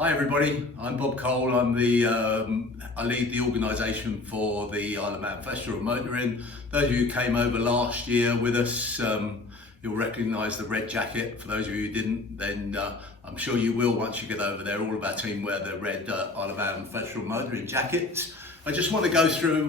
Hi everybody, I'm Bob Cole. I lead the organisation for the Isle of Man Festival of Motoring. Those of you who came over last year with us, you'll recognise the red jacket. For those of you who didn't, then I'm sure you will once you get over there. All of our team wear the red Isle of Man Festival of Motoring jackets. I just want to go through,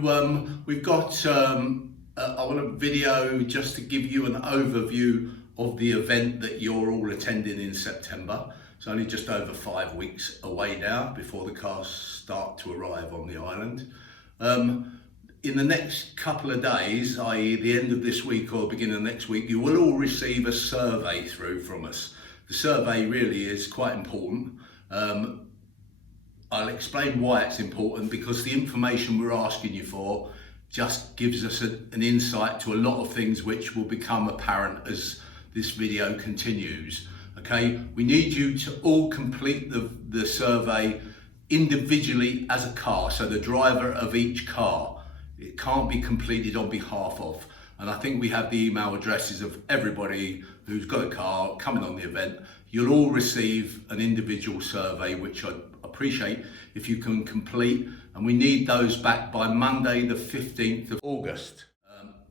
we've got I want a video just to give you an overview of the event that you're all attending in September. It's only just over 5 weeks away now before the cars start to arrive on the island. In the next couple of days, i.e. the end of this week or beginning of next week, you will all receive a survey through from us. The survey really is quite important. I'll explain why it's important, because the information we're asking you for just gives us an insight to a lot of things which will become apparent as this video continues. Okay, we need you to all complete the survey individually as a car, so the driver of each car. It can't be completed on behalf of. And I think we have the email addresses of everybody who's got a car coming on the event. You'll all receive an individual survey, which I'd appreciate if you can complete. And we need those back by Monday, the 15th of August.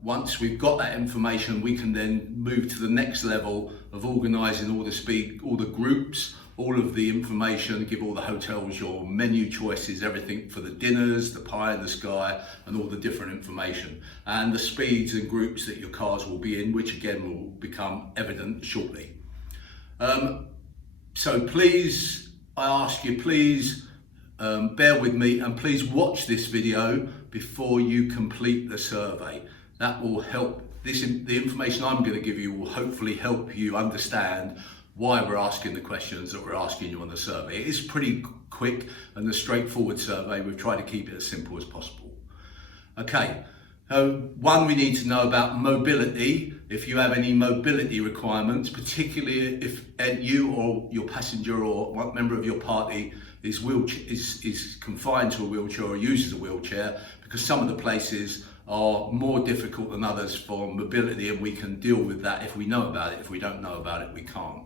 Once we've got that information, we can then move to the next level of organising all the groups, all of the information, give all the hotels your menu choices, everything for the dinners, the pie in the sky, and all the different information. And the speeds and groups that your cars will be in, which again will become evident shortly. So please, I ask you, please bear with me and please watch this video before you complete the survey. That will help, the information I'm going to give you will hopefully help you understand why we're asking the questions that we're asking you on the survey. It is pretty quick and a straightforward survey. We've tried to keep it as simple as possible. Okay, so one, we need to know about mobility. If you have any mobility requirements, particularly if you or your passenger or one member of your party is confined to a wheelchair or uses a wheelchair, because some of the places are more difficult than others for mobility, and we can deal with that if we know about it. If we don't know about it, we can't.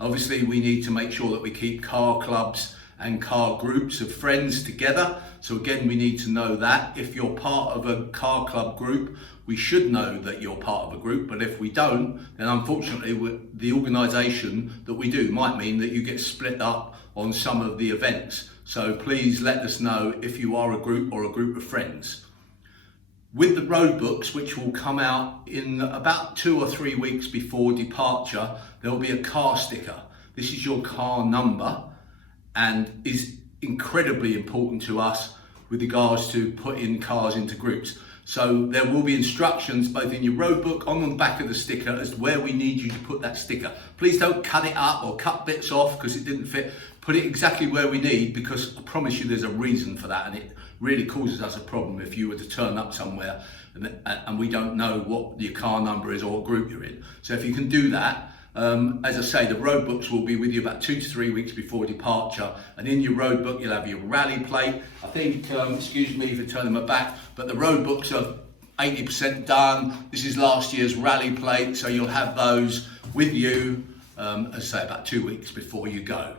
Obviously, we need to make sure that we keep car clubs and car groups of friends together. So again, we need to know that. If you're part of a car club group, we should know that you're part of a group, but if we don't, then unfortunately the organisation that we do might mean that you get split up on some of the events. So please let us know if you are a group or a group of friends. With the road books, which will come out in about 2 or 3 weeks before departure, there will be a car sticker. This is your car number and is incredibly important to us with regards to putting cars into groups. So there will be instructions both in your road book, on the back of the sticker, as to where we need you to put that sticker. Please don't cut it up or cut bits off because it didn't fit. Put it exactly where we need, because I promise you there's a reason for that, and it really causes us a problem if you were to turn up somewhere and we don't know what your car number is or what group you're in. So if you can do that, as I say, the road books will be with you about 2 to 3 weeks before departure, and in your road book you'll have your rally plate. I think, excuse me for turning my back, but the road books are 80% done. This is last year's rally plate, so you'll have those with you, as I say, about 2 weeks before you go.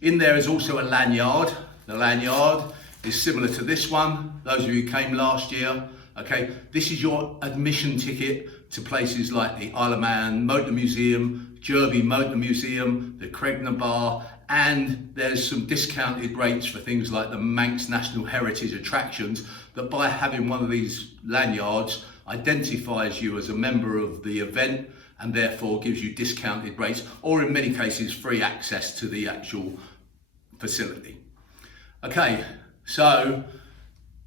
In there is also a lanyard. The lanyard is similar to this one. Those of you who came last year, okay, this is your admission ticket to places like the Isle of Man Motor Museum, Derby Motor Museum, the Cregner Bar, and there's some discounted rates for things like the Manx National Heritage attractions, that by having one of these lanyards identifies you as a member of the event and therefore gives you discounted rates, or in many cases free access to the actual facility. Okay, so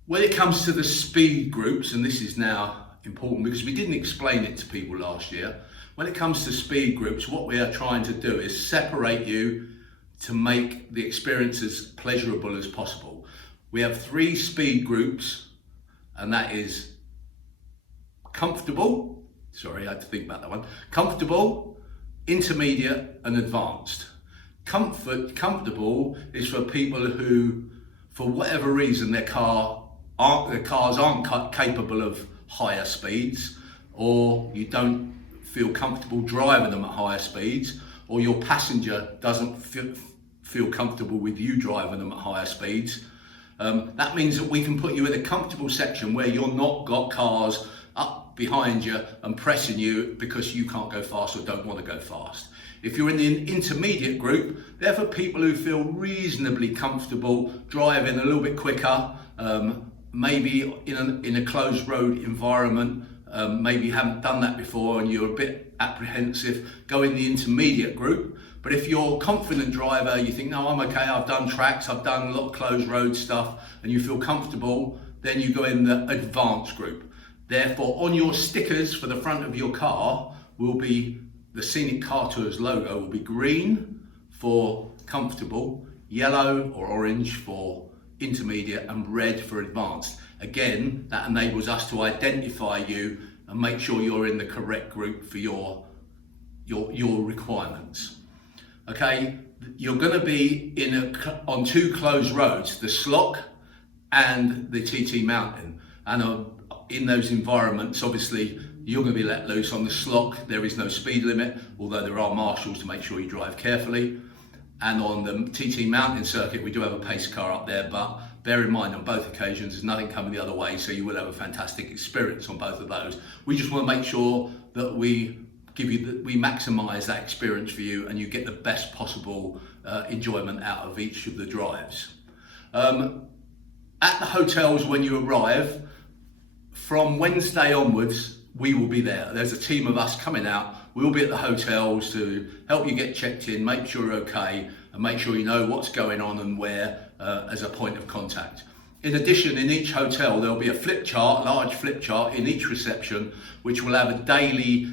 when it comes to the speed groups, and this is now important because we didn't explain it to people last year, when it comes to speed groups, what we are trying to do is separate you to make the experience as pleasurable as possible. We have 3 speed groups, and that is comfortable, sorry, I had to think about that one, comfortable, intermediate and advanced. Comfortable is for people who, for whatever reason, their cars aren't capable of higher speeds, or you don't feel comfortable driving them at higher speeds, or your passenger doesn't feel comfortable with you driving them at higher speeds. That means that we can put you in a comfortable section where you're not got cars up behind you and pressing you because you can't go fast or don't want to go fast. If you're in the intermediate group, they're for people who feel reasonably comfortable driving a little bit quicker, maybe in a closed road environment. Maybe you haven't done that before and you're a bit apprehensive, go in the intermediate group. But if you're a confident driver, you think, no, I'm okay, I've done tracks, I've done a lot of closed road stuff, and you feel comfortable, then you go in the advanced group. Therefore, on your stickers for the front of your car will be the Scenic Car Tours logo will be green for comfortable, yellow or orange for intermediate, and red for advanced. Again, that enables us to identify you and make sure you're in the correct group for your requirements. Okay, you're going to be on two closed roads, the Slock and the TT Mountain, and in those environments, obviously, you're going to be let loose. On the Slock, there is no speed limit, although there are marshals to make sure you drive carefully. And on the TT Mountain circuit, we do have a pace car up there, but bear in mind on both occasions, there's nothing coming the other way, so you will have a fantastic experience on both of those. We just want to make sure that we maximise that experience for you and you get the best possible enjoyment out of each of the drives. At the hotels when you arrive, from Wednesday onwards, we will be there. There's a team of us coming out. We'll be at the hotels to help you get checked in, make sure you're okay, and make sure you know what's going on and where as a point of contact. In addition, in each hotel, there'll be a flip chart, large flip chart in each reception, which will have a daily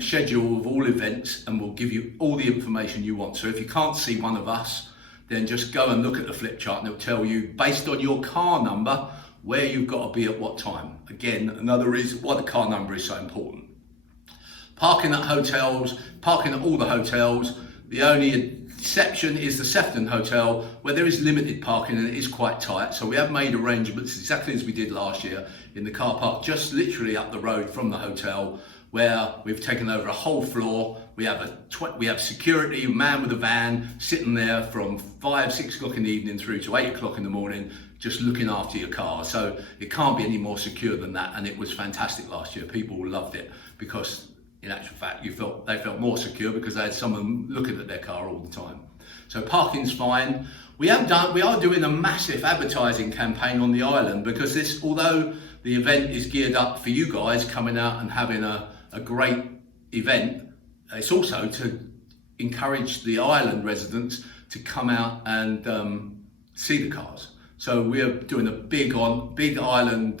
schedule of all events and will give you all the information you want. So if you can't see one of us, then just go and look at the flip chart and it'll tell you, based on your car number, where you've got to be at what time. Again, another reason why the car number is so important. Parking at hotels, parking at all the hotels. The only exception is the Sefton Hotel, where there is limited parking and it is quite tight. So we have made arrangements exactly as we did last year in the car park, just literally up the road from the hotel, where we've taken over a whole floor. We have security, a man with a van sitting there from 5, 6 o'clock in the evening through to 8 o'clock in the morning, just looking after your car. So it can't be any more secure than that. And it was fantastic last year. People loved it because in actual fact, they felt more secure because they had someone looking at their car all the time. So parking's fine. We are doing a massive advertising campaign on the island because although the event is geared up for you guys coming out and having a great event, it's also to encourage the island residents to come out and see the cars. So we're doing a big island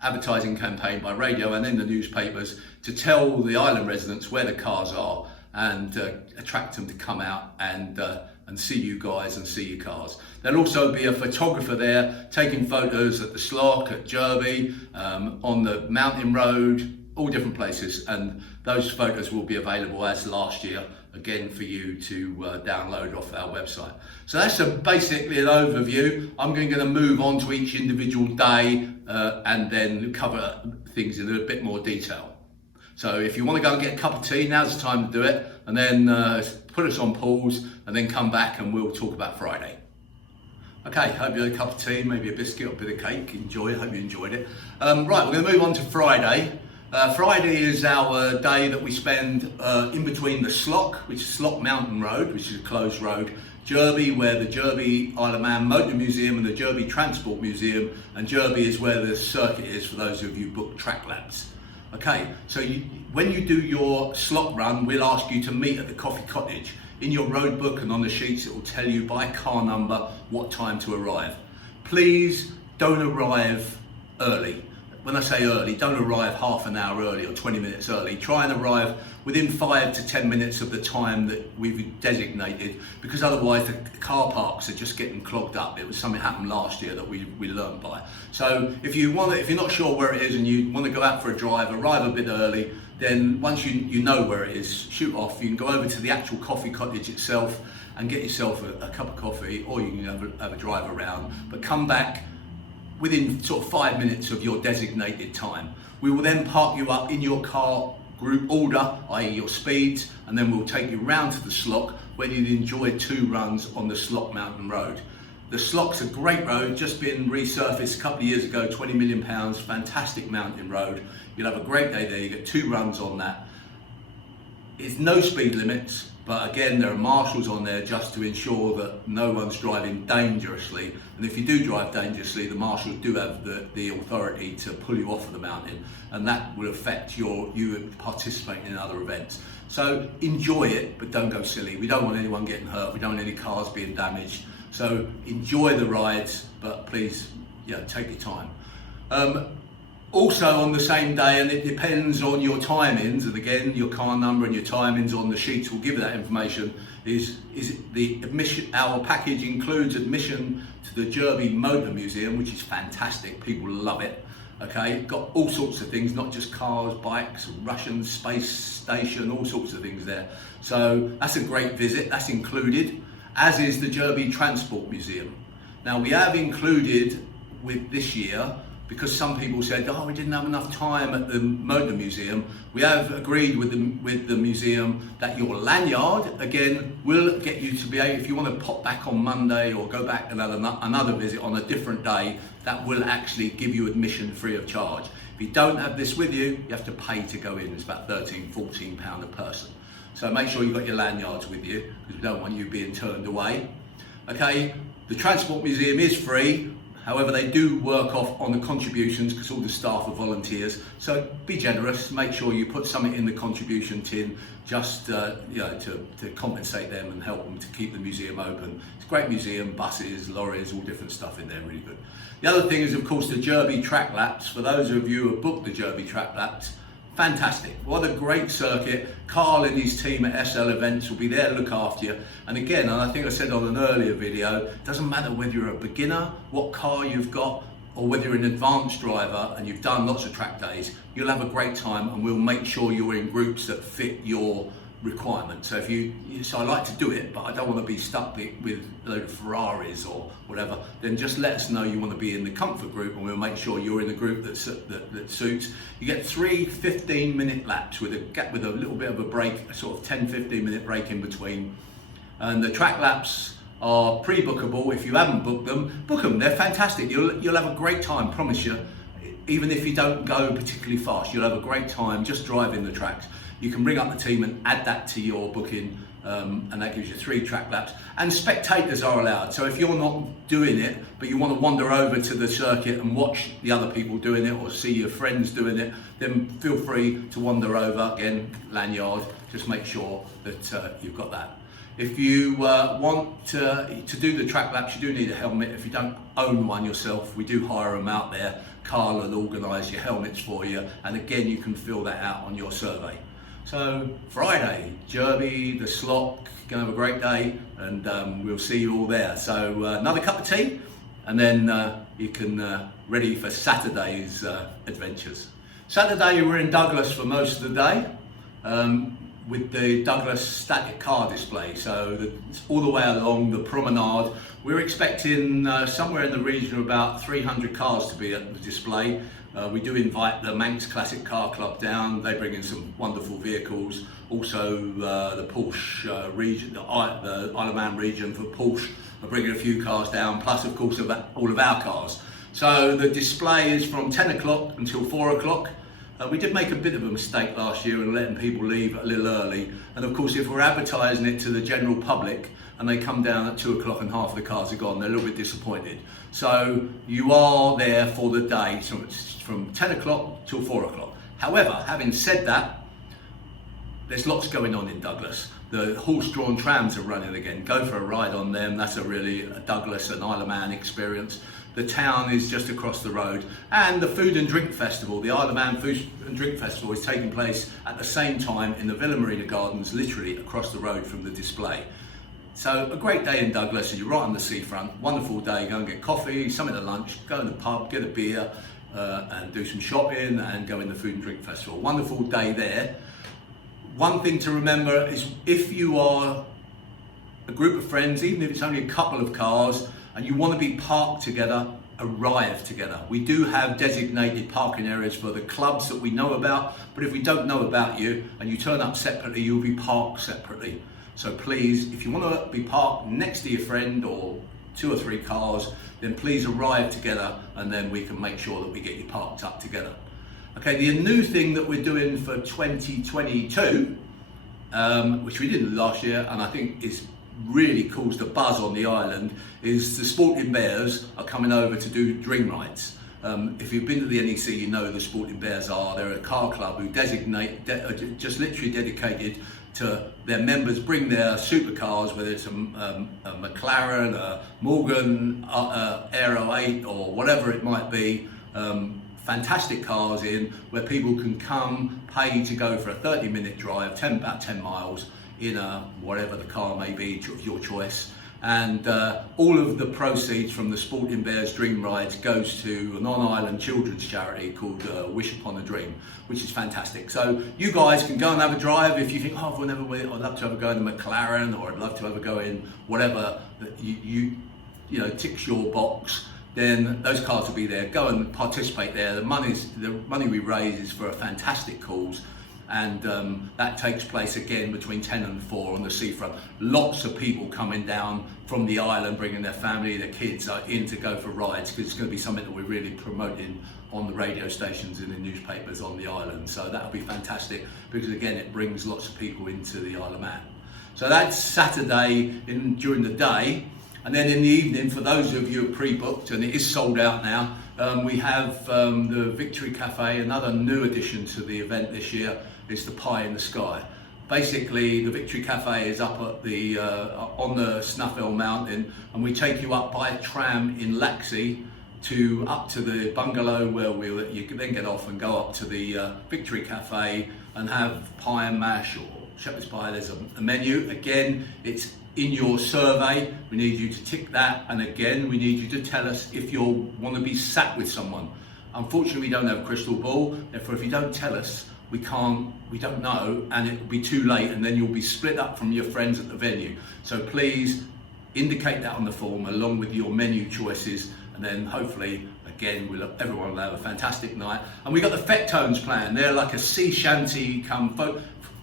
advertising campaign by radio and in the newspapers to tell the island residents where the cars are and attract them to come out and see you guys and see your cars. There'll also be a photographer there taking photos at the Slock, at Derby, on the mountain road, all different places, and those photos will be available as last year again for you to download off our website. So that's basically an overview. I'm going to move on to each individual day and then cover things in a bit more detail. So if you want to go and get a cup of tea, now's the time to do it, and then put us on pause and then come back and we'll talk about Friday. Okay, hope you had a cup of tea, maybe a biscuit or a bit of cake. Enjoy it, hope you enjoyed it. Right, we're going to move on to Friday. Friday is our day that we spend in between the Slock, which is Slock Mountain Road, which is a closed road, Derby, where the Derby Isle of Man Motor Museum and the Derby Transport Museum, and Derby is where the circuit is for those of you booked track laps. Okay, so when you do your Slock run, we'll ask you to meet at the Coffee Cottage. In your road book and on the sheets, it will tell you by car number what time to arrive. Please don't arrive early. When I say early, don't arrive half an hour early or 20 minutes early. Try and arrive within 5 to 10 minutes of the time that we've designated, because otherwise the car parks are just getting clogged up. It was something happened last year that we learned by. So if you're not sure where it is and you want to go out for a drive, arrive a bit early. Then once you know where it is, shoot off. You can go over to the actual Coffee Cottage itself and get yourself a cup of coffee, or you can have a drive around, but come back within sort of 5 minutes of your designated time. We will then park you up in your car group order, i.e. your speeds, and then we'll take you round to the Slock, whether you'd enjoy 2 runs on the Slock Mountain Road. The Slock's a great road, just been resurfaced a couple of years ago, £20 million, fantastic mountain road. You'll have a great day there, you get 2 runs on that. It's no speed limits, but again, there are marshals on there just to ensure that no one's driving dangerously. And if you do drive dangerously, the marshals do have the authority to pull you off of the mountain, and that will affect you participating in other events. So enjoy it, but don't go silly. We don't want anyone getting hurt. We don't want any cars being damaged. So enjoy the rides, but please, take your time. Also on the same day, and it depends on your timings, and again, your car number and your timings on the sheets will give you that information, is the admission. Our package includes admission to the Derby Motor Museum, which is fantastic. People love it. Okay, got all sorts of things, not just cars, bikes, Russian space station, all sorts of things there. So that's a great visit, that's included, as is the Derby Transport Museum. Now we have included with this year, because some people said, we didn't have enough time at the Motor Museum, we have agreed with the museum that your lanyard, again, will get you to be able, if you want to pop back on Monday or go back and have another visit on a different day, that will actually give you admission free of charge. If you don't have this with you, you have to pay to go in. It's about £13, £14 a person. So make sure you've got your lanyards with you, because we don't want you being turned away. Okay, the Transport Museum is free. However, they do work off on the contributions because all the staff are volunteers. So be generous, make sure you put something in the contribution tin just to compensate them and help them to keep the museum open. It's a great museum, buses, lorries, all different stuff in there, really good. The other thing is, of course, the Derby track laps. For those of you who have booked the Derby track laps, fantastic. What a great circuit. Carl and his team at SL Events will be there to look after you. And again, and I think I said on an earlier video, it doesn't matter whether you're a beginner, what car you've got, or whether you're an advanced driver and you've done lots of track days, you'll have a great time, and we'll make sure you're in groups that fit your requirements. So so I like to do it, but I don't want to be stuck with a load of Ferraris or whatever. Then just let us know you want to be in the comfort group, and we'll make sure you're in the group that suits. You get 3 15-minute laps with a little bit of a break, a sort of 10-15 minute break in between. And the track laps are pre-bookable. If you haven't booked them, book them. They're fantastic. You'll have a great time, promise you. Even if you don't go particularly fast, you'll have a great time just driving the tracks. You can bring up the team and add that to your booking, and that gives you 3 track laps. And spectators are allowed. So if you're not doing it, but you want to wander over to the circuit and watch the other people doing it, or see your friends doing it, then feel free to wander over. Again, lanyard, just make sure that you've got that. If you want to do the track laps, you do need a helmet. If you don't own one yourself, we do hire them out there. Carl will organise your helmets for you, and again, you can fill that out on your survey. So Friday, Derby, the Slock, gonna have a great day, and we'll see you all there. So another cup of tea, and then you can ready for Saturday's adventures. Saturday we're in Douglas for most of the day, with the Douglas static car display. So all the way along the promenade, we're expecting somewhere in the region of about 300 cars to be at the display. We do invite the Manx Classic Car Club down. They bring in some wonderful vehicles. Also the Porsche region, the Isle of Man region for Porsche are bringing a few cars down, plus of course all of our cars. So the display is from 10 o'clock until 4 o'clock. We did make a bit of a mistake last year in letting people leave a little early. And of course, if we're advertising it to the general public and they come down at 2 o'clock and half the cars are gone, they're a little bit disappointed. So you are there for the day, so it's from 10 o'clock till 4 o'clock. However, having said that, there's lots going on in Douglas. The horse-drawn trams are running again. Go for a ride on them. That's a Douglas and Isle of Man experience. The town is just across the road, and the Food and Drink Festival, the Isle of Man Food and Drink Festival, is taking place at the same time in the Villa Marina Gardens, literally across the road from the display. So a great day in Douglas, you're right on the seafront, wonderful day. Go and get coffee, something at lunch, go in the pub, get a beer, and do some shopping, and go in the Food and Drink Festival. Wonderful day there. One thing to remember is, if you are a group of friends, even if it's only a couple of cars, and you want to be parked together, arrive together. We do have designated parking areas for the clubs that we know about, but if we don't know about you and you turn up separately, you'll be parked separately. So please, if you want to be parked next to your friend or 2 or 3 cars, then please arrive together and then we can make sure that we get you parked up together. Okay, the new thing that we're doing for 2022, which we did last year and I think is really caused a buzz on the island, is the Sporting Bears are coming over to do dream rides. If you've been to the NEC, you know the Sporting Bears are. They're a car club who just literally dedicated to their members bring their supercars, whether it's a McLaren, a Morgan Aero 8 or whatever it might be. Fantastic cars in where people can come, pay to go for a 30-minute drive, about 10 miles in a whatever the car may be, your choice. And all of the proceeds from the Sporting Bears Dream Rides goes to a non-island children's charity called Wish Upon a Dream, which is fantastic. So you guys can go and have a drive if you think, oh, I'd love to have a go in the McLaren, or I'd love to have a go in whatever that you ticks your box. Then those cars will be there. Go and participate there. The money we raise is for a fantastic cause. And that takes place again between 10 and 4 on the seafront. Lots of people coming down from the island, bringing their family, their kids in to go for rides, because it's going to be something that we're really promoting on the radio stations and the newspapers on the island. So that'll be fantastic, because again, it brings lots of people into the Isle of Man. So that's Saturday during the day. And then in the evening, for those of you who are pre-booked, and it is sold out now, we have the Victory Cafe, another new addition to the event this year. It's the Pie in the Sky. Basically, the Victory Cafe is up at the on the Snuffell Mountain, and we take you up by tram in Laxey up to the bungalow where you can then get off and go up to the Victory Cafe and have pie and mash or shepherd's pie. There's a menu. Again, it's in your survey. We need you to tick that, and again, we need you to tell us if you want to be sat with someone. Unfortunately, we don't have a crystal ball, therefore if you don't tell us, we don't know, and it will be too late, and then you'll be split up from your friends at the venue. So please indicate that on the form along with your menu choices, and then hopefully again everyone will have a fantastic night. And we got the Fectones playing. They're like a sea shanty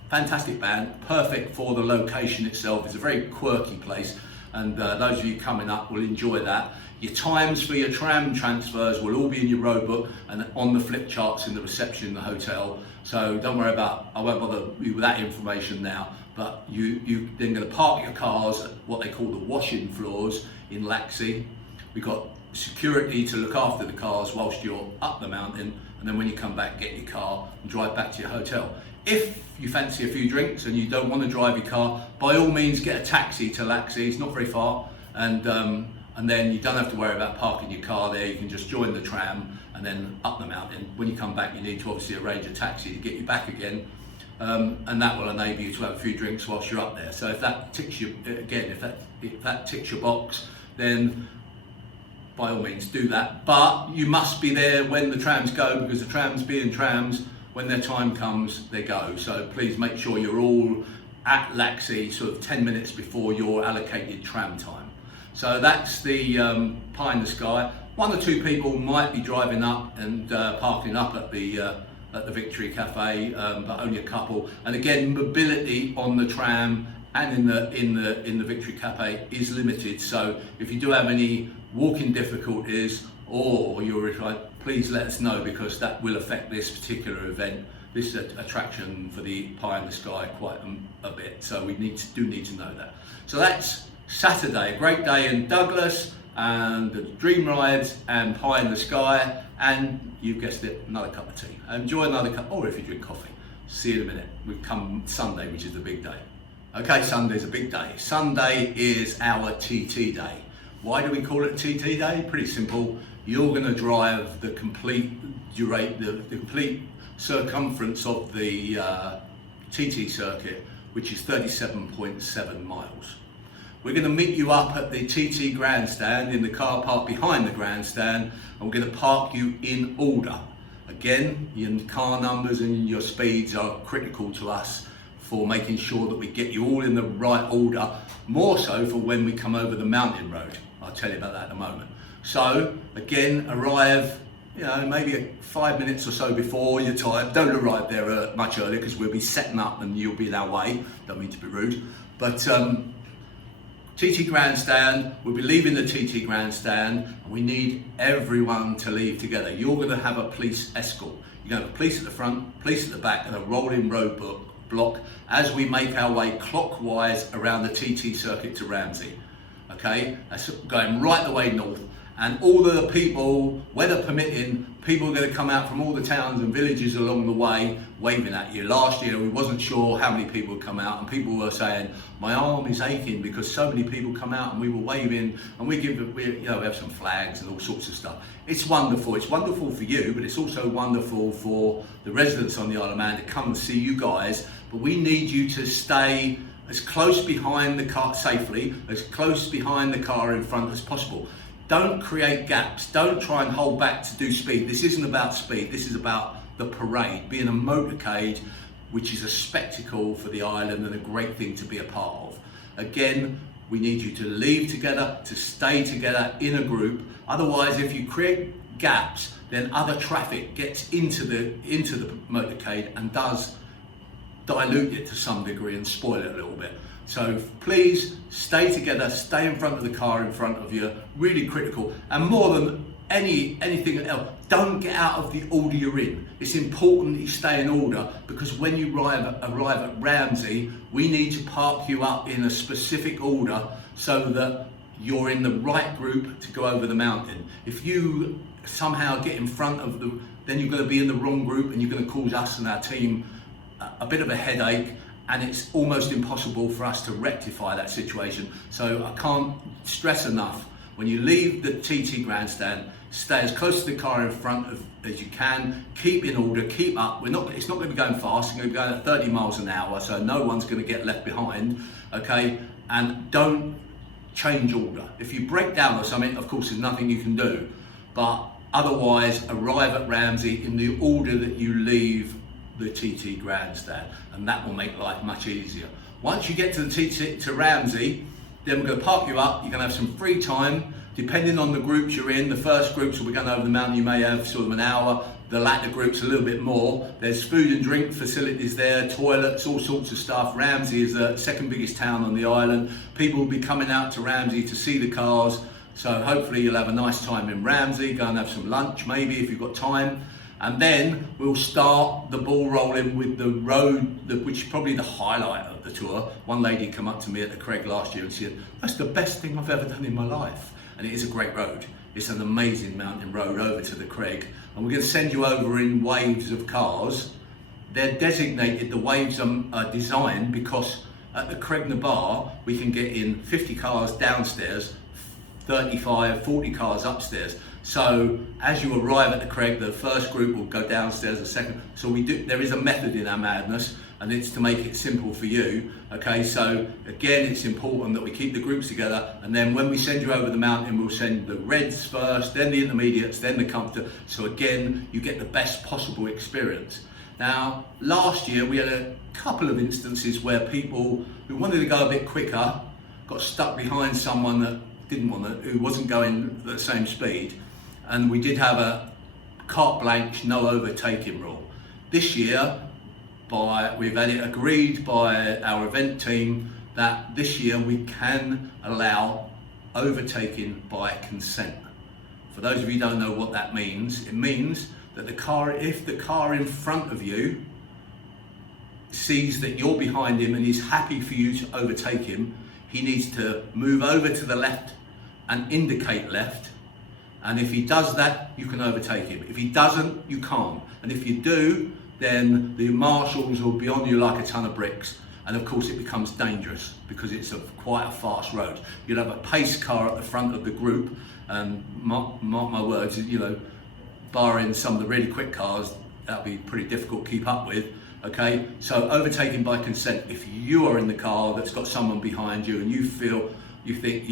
fantastic band, perfect for the location itself. It's a very quirky place, and those of you coming up will enjoy that. Your times for your tram transfers will all be in your road book and on the flip charts in the reception in the hotel. So don't worry I won't bother you with that information now, but you then going to park your cars at what they call the washing floors in Laxey. We've got security to look after the cars whilst you're up the mountain, and then when you come back, get your car and drive back to your hotel. If you fancy a few drinks and you don't want to drive your car, by all means get a taxi to Laxey. It's not very far, and then you don't have to worry about parking your car there. You can just join the tram and then up the mountain. When you come back, you need to obviously arrange a taxi to get you back again, and that will enable you to have a few drinks whilst you're up there. So if that ticks you again, if that ticks your box, then by all means do that. But you must be there when the trams go, because the trams being trams, when their time comes, they go. So please make sure you're all at Laxey sort of 10 minutes before your allocated tram time. So that's the Pie in the Sky. 1 or 2 people might be driving up and parking up at the Victory Cafe, but only a couple. And again, mobility on the tram and in the Victory Cafe is limited. So if you do have any walking difficulties or you're required, please let us know, because that will affect this particular event, this attraction for the Pie in the Sky quite a bit. So we do need to know that. So that's Saturday, a great day in Douglas, and the Dream Rides and Pie in the Sky, and you guessed it, another cup of tea. Enjoy another cup, or if you drink coffee. See you in a minute. We come Sunday, which is the big day. Okay, Sunday's a big day. Sunday is our TT day. Why do we call it TT day? Pretty simple. You're going to drive the complete circumference of the TT circuit, which is 37.7 miles. We're going to meet you up at the TT grandstand in the car park behind the grandstand, and we're going to park you in order. Again, your car numbers and your speeds are critical to us for making sure that we get you all in the right order, more so for when we come over the mountain road. I'll tell you about that in a moment. So again, arrive you know, maybe 5 minutes or so before your time. Don't arrive there much earlier because we'll be setting up and you'll be in our way. Don't mean to be rude, but TT Grandstand, we'll be leaving the TT Grandstand and we need everyone to leave together. You're going to have a police escort. You're going to have police at the front, police at the back and a rolling road block as we make our way clockwise around the TT circuit to Ramsey. Okay, that's going right the way north. And all the people, weather permitting, people are going to come out from all the towns and villages along the way waving at you. Last year we wasn't sure how many people would come out and people were saying, my arm is aching because so many people come out, and we were waving and we have some flags and all sorts of stuff. It's wonderful for you, but it's also wonderful for the residents on the Isle of Man to come and see you guys. But we need you to stay as close behind the car safely, as close behind the car in front as possible. Don't create gaps. Don't try and hold back to do speed. This isn't about speed. This is about the parade, being a motorcade, which is a spectacle for the island and a great thing to be a part of. Again, we need you to leave together, to stay together in a group. Otherwise, if you create gaps, then other traffic gets into the motorcade and does dilute it to some degree and spoil it a little bit. So please stay together, stay in front of the car in front of you, really critical. And more than anything else, don't get out of the order you're in. It's important that you stay in order because when you arrive at Ramsey, we need to park you up in a specific order so that you're in the right group to go over the mountain. If you somehow get in front of them, then you're going to be in the wrong group and you're going to cause us and our team a bit of a headache, and it's almost impossible for us to rectify that situation. So I can't stress enough, when you leave the TT Grandstand, stay as close to the car in front as you can, keep in order, keep up. It's not going to be going fast, it's going to be going at 30 miles an hour, so no one's going to get left behind, okay? And don't change order. If you break down or something, of course there's nothing you can do, but otherwise arrive at Ramsey in the order that you leave the TT Grandstand, and that will make life much easier. Once you get to the Ramsey, then we're going to park you up. You're going to have some free time, depending on the groups you're in. The first groups will be going over the mountain, you may have sort of an hour. The latter groups a little bit more. There's food and drink facilities there, toilets, all sorts of stuff. Ramsey is the second biggest town on the island. People will be coming out to Ramsey to see the cars, so hopefully you'll have a nice time in Ramsey. Go and have some lunch maybe if you've got time. And then we'll start the ball rolling with the road, which is probably the highlight of the tour. One lady came up to me at the Craig last year and said, that's the best thing I've ever done in my life. And it is a great road. It's an amazing mountain road over to the Craig. And we're going to send you over in waves of cars. They're designated, the waves are designed because at the Craig Bar, we can get in 50 cars downstairs, 35, 40 cars upstairs. So as you arrive at the Craig, the first group will go downstairs, the second. So there is a method in our madness, and it's to make it simple for you. Okay, so again, it's important that we keep the groups together, and then when we send you over the mountain, we'll send the reds first, then the intermediates, then the comforter. So again, you get the best possible experience. Now, last year we had a couple of instances where people who wanted to go a bit quicker got stuck behind someone that who wasn't going at the same speed. And we did have a carte blanche, no overtaking rule. This year, we've had it agreed by our event team that this year we can allow overtaking by consent. For those of you who don't know what that means, it means that if the car in front of you sees that you're behind him and is happy for you to overtake him, he needs to move over to the left and indicate left. And if he does that, you can overtake him. If he doesn't, you can't. And if you do, then the marshals will be on you like a ton of bricks. And of course it becomes dangerous because it's quite a fast road. You'll have a pace car at the front of the group, and mark my words, barring some of the really quick cars, that'll be pretty difficult to keep up with. Okay, so overtaking by consent. If you are in the car that's got someone behind you and you think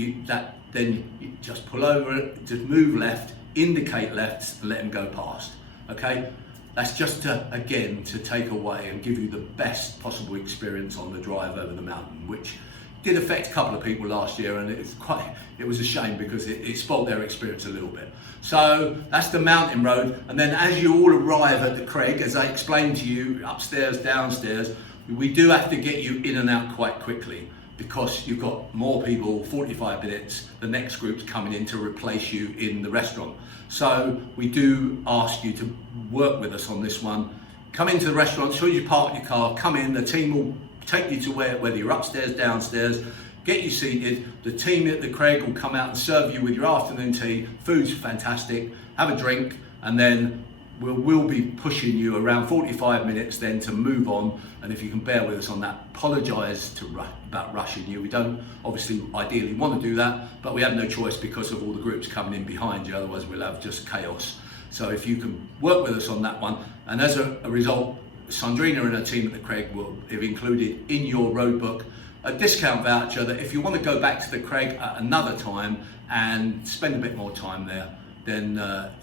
then you just pull over, just move left, indicate left, and let him go past. Okay, that's just to take away and give you the best possible experience on the drive over the mountain, which did affect a couple of people last year, and it was a shame because it spoiled their experience a little bit. So that's the mountain road, and then as you all arrive at the Craig, as I explained to you, upstairs, downstairs, we do have to get you in and out quite quickly because you've got more people, 45 minutes, the next group's coming in to replace you in the restaurant. So we do ask you to work with us on this one. Come into the restaurant, as soon as you park your car, come in, the team will take you to whether you're upstairs, downstairs, get you seated. The team at the Craig will come out and serve you with your afternoon tea. Food's fantastic, have a drink, and then we'll be pushing you around 45 minutes then to move on. And if you can bear with us on that, apologise about rushing you. We don't obviously ideally want to do that, but we have no choice because of all the groups coming in behind you, otherwise we'll have just chaos. So if you can work with us on that one, and as a result, Sandrina and her team at the Craig will have included in your road book a discount voucher that if you want to go back to the Craig at another time and spend a bit more time there, then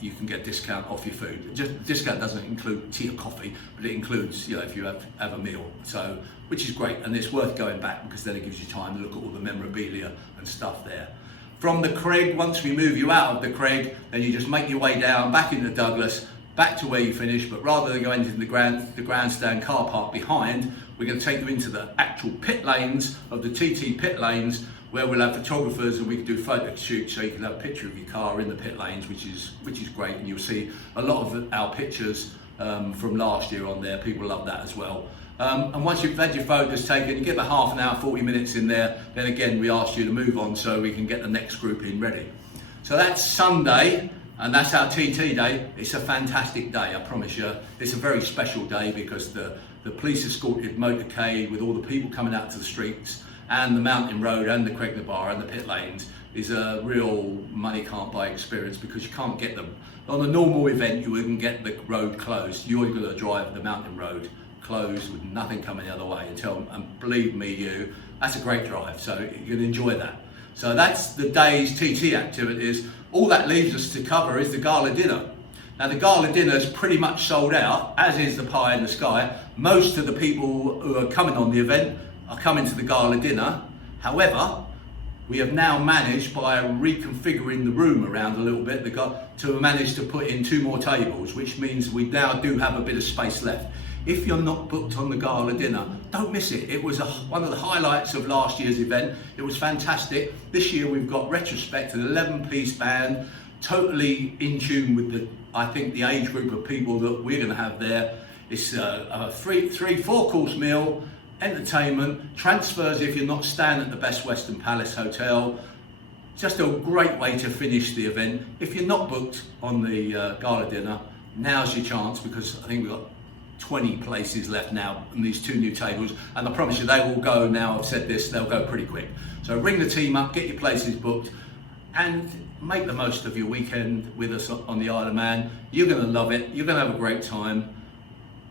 you can get a discount off your food. Discount doesn't include tea or coffee, but it includes, if you have a meal. So, which is great, and it's worth going back because then it gives you time to look at all the memorabilia and stuff there. From the Craig, once we move you out of the Craig, then you just make your way down, back into Douglas, back to where you finished, but rather than going into the grandstand car park behind, we're going to take you into the actual pit lanes of the TT pit lanes, where we'll have photographers and we can do photo shoots, so you can have a picture of your car in the pit lanes, which is great, and you'll see a lot of our pictures from last year on there. People love that as well. And once you've had your photos taken, you get about half an hour, 40 minutes in there, then again we ask you to move on so we can get the next group in ready. So that's Sunday, and that's our TT day. It's a fantastic day, I promise you. It's a very special day because the police escorted motorcade with all the people coming out to the streets, and the mountain road and the Craig Bar and the pit lanes is a real money can't buy experience because you can't get them. On a normal event you wouldn't get the road closed. You're going to drive the mountain road closed with nothing coming the other way and believe me, that's a great drive, so you can enjoy that. So that's the day's TT activities. All that leaves us to cover is the gala dinner. Now the gala dinner is pretty much sold out, as is the pie in the sky. Most of the people who are coming on the event are coming to the gala dinner. However, we have now managed, by reconfiguring the room around a little bit, to manage to put in 2 more tables, which means we now do have a bit of space left. If you're not booked on the gala dinner, don't miss it. It was one of the highlights of last year's event. It was fantastic. This year we've got Retrospect, an 11-piece band, totally in tune with the age group of people that we're going to have there. It's a 4-course meal, entertainment, transfers if you're not staying at the Best Western Palace Hotel. Just a great way to finish the event. If you're not booked on the gala dinner, now's your chance, because I think we've got 20 places left now in these 2 new tables, and I promise you they will go now. I've said this, they'll go pretty quick. So ring the team up, get your places booked, and make the most of your weekend with us on the Isle of Man. You're going to love it. You're going to have a great time.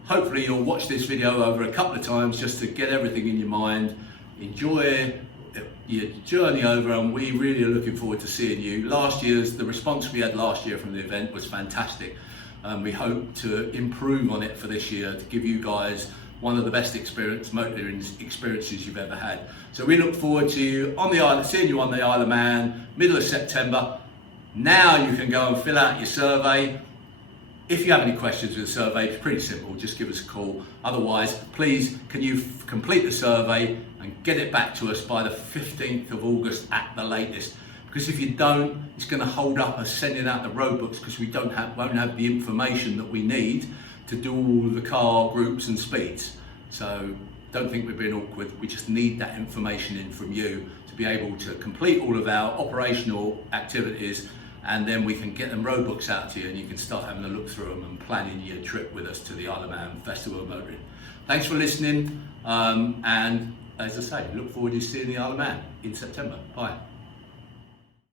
Hopefully you'll watch this video over a couple of times just to get everything in your mind. Enjoy your journey over, and we really are looking forward to seeing you. The response we had last year from the event was fantastic. We hope to improve on it for this year to give you guys one of the best motoring experiences you've ever had. So we look forward to seeing you on the Isle of Man, middle of September. Now you can go and fill out your survey. If you have any questions with the survey, it's pretty simple, just give us a call. Otherwise, please, can you complete the survey and get it back to us by the 15th of August at the latest? Because if you don't, it's going to hold up us sending out the road books, because we won't have the information that we need to do all of the car groups and speeds. So don't think we're being awkward. We just need that information in from you to be able to complete all of our operational activities, and then we can get them road books out to you, and you can start having a look through them and planning your trip with us to the Isle of Man Festival of Motoring. Thanks for listening, and as I say, look forward to seeing the Isle of Man in September. Bye.